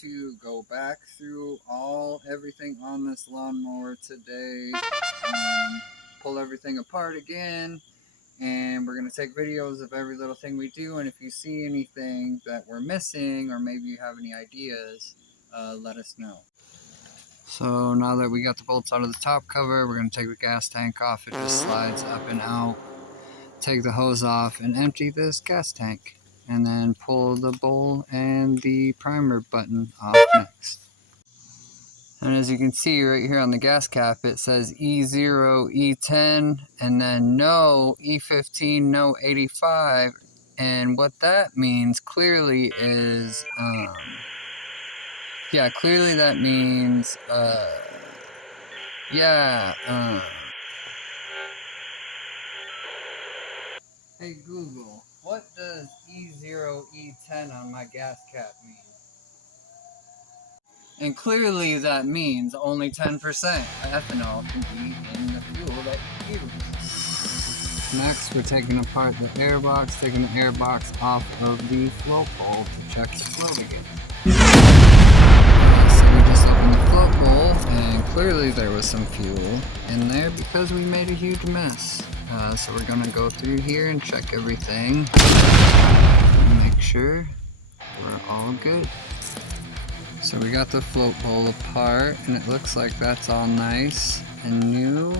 to go back through everything on this lawnmower today, pull everything apart again, and we're going to take videos of every little thing we do. And if you see anything that we're missing, or maybe you have any ideas, let us know. So now that we got the bolts out of the top cover, we're going to take the gas tank off. It just slides up and out. Take the hose off and empty this gas tank, and then pull the bowl and the primer button off next. And as you can see right here on the gas cap, it says E0, E10, and then no E15, no 85. And what that means clearly is, clearly that means, Hey Google, what does E0, E10 on my gas cap mean? And clearly that means only 10% ethanol can be in the fuel that you use. Next, we're taking apart the air box, taking the air box off of the float bowl to check the float again. So we just opened the float bowl, and clearly there was some fuel in there because we made a huge mess. So we're gonna go through here and check everything, make sure we're all good. So we got the float bowl apart, and it looks like that's all nice and new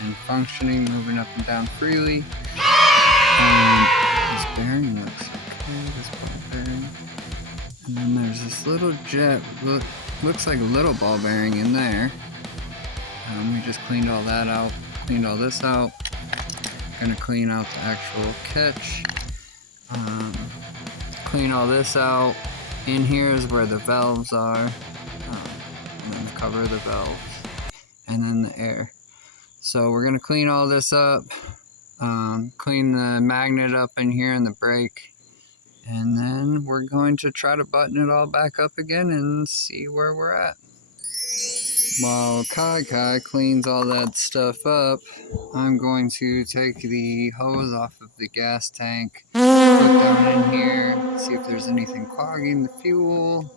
and functioning, moving up and down freely. This bearing looks okay, this ball bearing. And then there's this little jet, looks like a little ball bearing in there. We just cleaned all that out, cleaned all this out. Gonna clean out the actual catch, clean all this out. In here is where the valves are, and then cover the valves, and then the air. So we're gonna clean all this up, clean the magnet up in here and the brake, and then we're going to try to button it all back up again and see where we're at. While Kai cleans all that stuff up, I'm going to take the hose off of the gas tank, put that in here, see if there's anything clogging the fuel,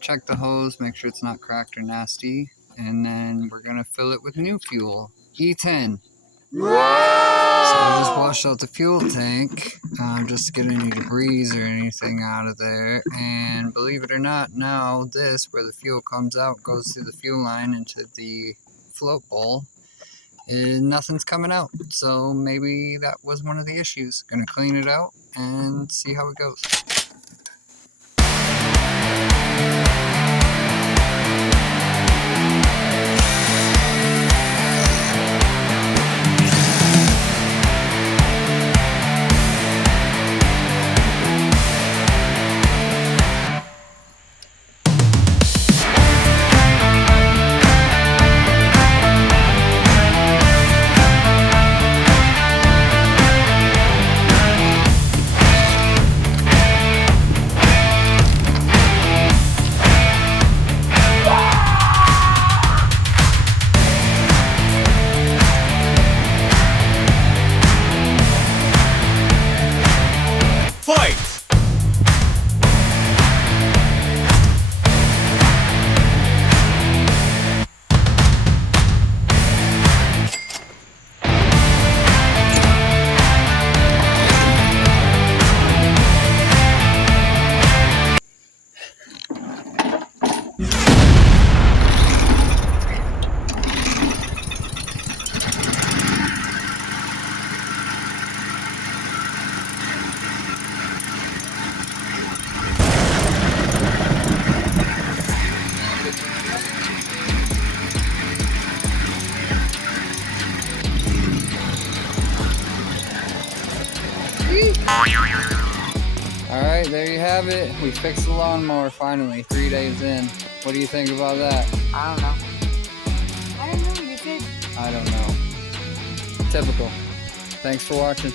check the hose, make sure it's not cracked or nasty, and then we're going to fill it with new fuel, E10. So I just washed out the fuel tank just to get any debris or anything out of there, and believe it or not, now this, where the fuel comes out, goes through the fuel line into the float bowl, and nothing's coming out. So maybe that was one of the issues. Gonna clean it out and see how it goes. Alright, there you have it. We fixed the lawnmower finally, 3 days in. What do you think about that? I don't know. I don't know, you said. I don't know. Typical. Thanks for watching.